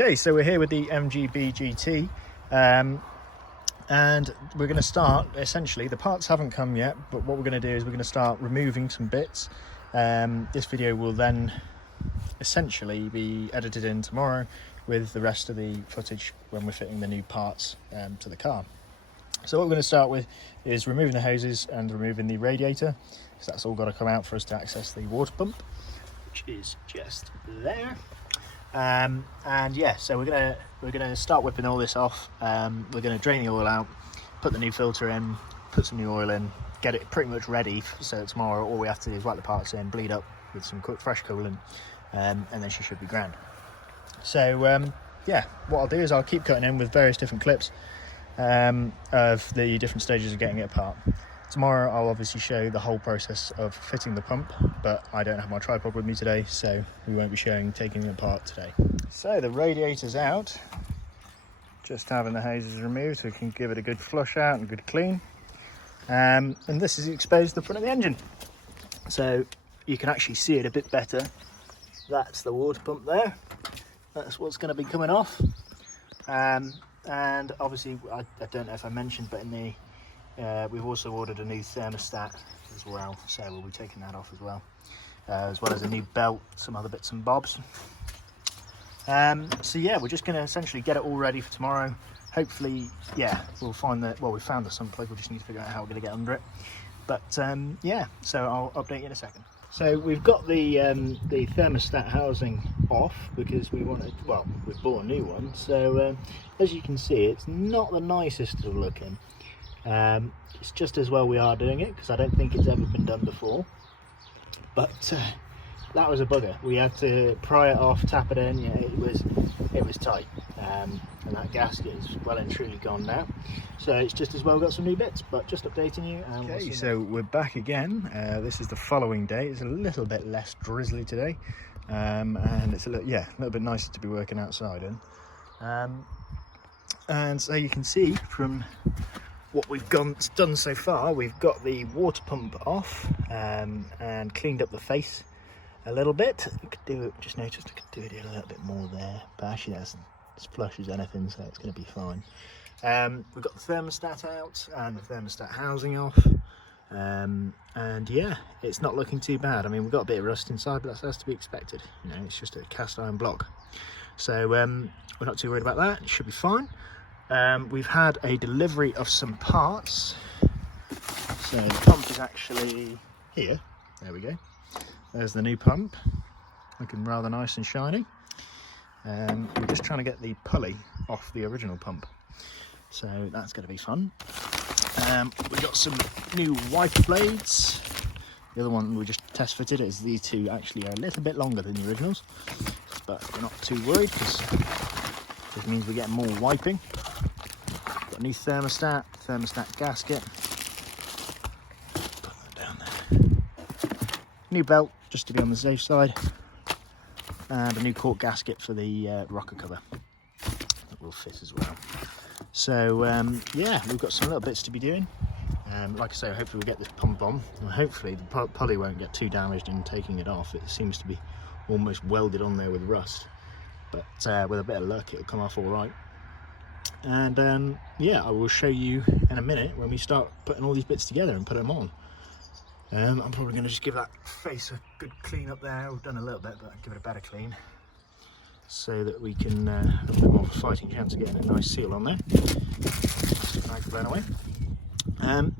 Okay, so we're here with the MG BGT, and we're going to start, essentially, the parts haven't come yet, but what we're going to do is we're going to start removing some bits. This video will then essentially be edited in tomorrow with the rest of the footage when we're fitting the new parts to the car. So what we're going to start with is removing the hoses and removing the radiator, because that's all got to come out for us to access the water pump, which is just there. And yeah, so we're gonna start whipping all this off. We're gonna drain the oil out, put the new filter in, put some new oil in, get it pretty much ready, so that tomorrow all we have to do is whack the parts in, bleed up with some fresh coolant, and then she should be grand. So yeah, what I'll do is I'll keep cutting in with various different clips of the different stages of getting it apart. Tomorrow I'll obviously show the whole process of fitting the pump, but I don't have my tripod with me today, so we won't be showing taking it apart today. So the radiator's out, just having the hoses removed so we can give it a good flush out and a good clean. And this is exposed to the front of the engine, so you can actually see it a bit better. That's the water pump there, that's what's going to be coming off. And obviously I don't know if I mentioned, but in the we've also ordered a new thermostat as well, so we'll be taking that off as well as a new belt, some other bits and bobs. So yeah, we're just going to essentially get it all ready for tomorrow. Hopefully, yeah, we'll find that, well, we found the sump plug, we just need to figure out how we're going to get under it. But yeah, so I'll update you in a second. So we've got the thermostat housing off because we wanted, well, we've bought a new one. So as you can see, it's not the nicest of looking. It's just as well we are doing it, because I don't think it's ever been done before, but that was a bugger. We had to pry it off, tap it in. Yeah, it was tight, and that gasket is well and truly gone now, so it's just as well got some new bits. But just updating you. Okay, so we're back again. This is the following day. It's a little bit less drizzly today, and it's a little bit nicer to be working outside in. And so you can see from what we've done so far, we've got the water pump off and cleaned up the face a little bit. I could do it, just noticed I could do it a little bit more there, but actually that's as flush as anything, so it's going to be fine. We've got the thermostat out and the thermostat housing off, and yeah, it's not looking too bad. I mean, we've got a bit of rust inside, but that's to be expected. You know, it's just a cast iron block, so we're not too worried about that. It should be fine. We've had a delivery of some parts, so the pump is actually here. There we go. There's the new pump, looking rather nice and shiny. We're just trying to get the pulley off the original pump, so that's going to be fun. We've got some new wiper blades. The other one we just test fitted, is these two actually are a little bit longer than the originals, but we're not too worried because this means we're getting more wiping. Got a new thermostat gasket. Put that down there. New belt, just to be on the safe side. And a new cork gasket for the rocker cover. That will fit as well. So yeah, we've got some little bits to be doing. Like I say, hopefully we'll get this pump on. And hopefully the pulley won't get too damaged in taking it off. It seems to be almost welded on there with rust. But with a bit of luck, it'll come off all right. And yeah, I will show you in a minute when we start putting all these bits together and put them on. I'm probably going to just give that face a good clean up there. We've done a little bit, but I'll give it a better clean so that we can have a bit more of a fighting chance of getting a nice seal on there. Nice blown away. And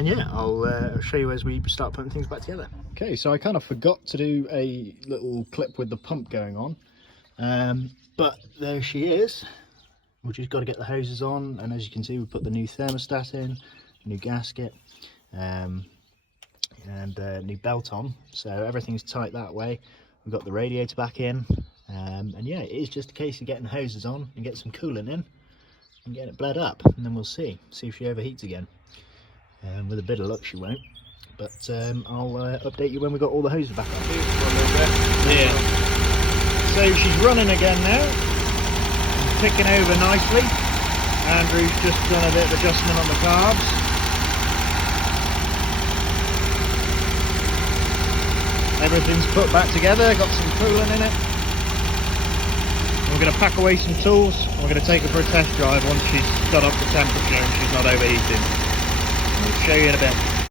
yeah, I'll show you as we start putting things back together. Okay, so I kind of forgot to do a little clip with the pump going on. But there she is. We've just got to get the hoses on, and as you can see, we put the new thermostat in, new gasket, and new belt on, so everything's tight that way. We've got the radiator back in, and yeah, it is just a case of getting the hoses on and get some coolant in and getting it bled up, and then we'll see if she overheats again. With a bit of luck she won't, but I'll update you when we've got all the hoses back on. Yeah. So she's running again now, ticking over nicely. Andrew's just done a bit of adjustment on the carbs. Everything's put back together, got some coolant in it. We're going to pack away some tools and we're going to take her for a test drive once she's got up to temperature and she's not overheating. We'll show you in a bit.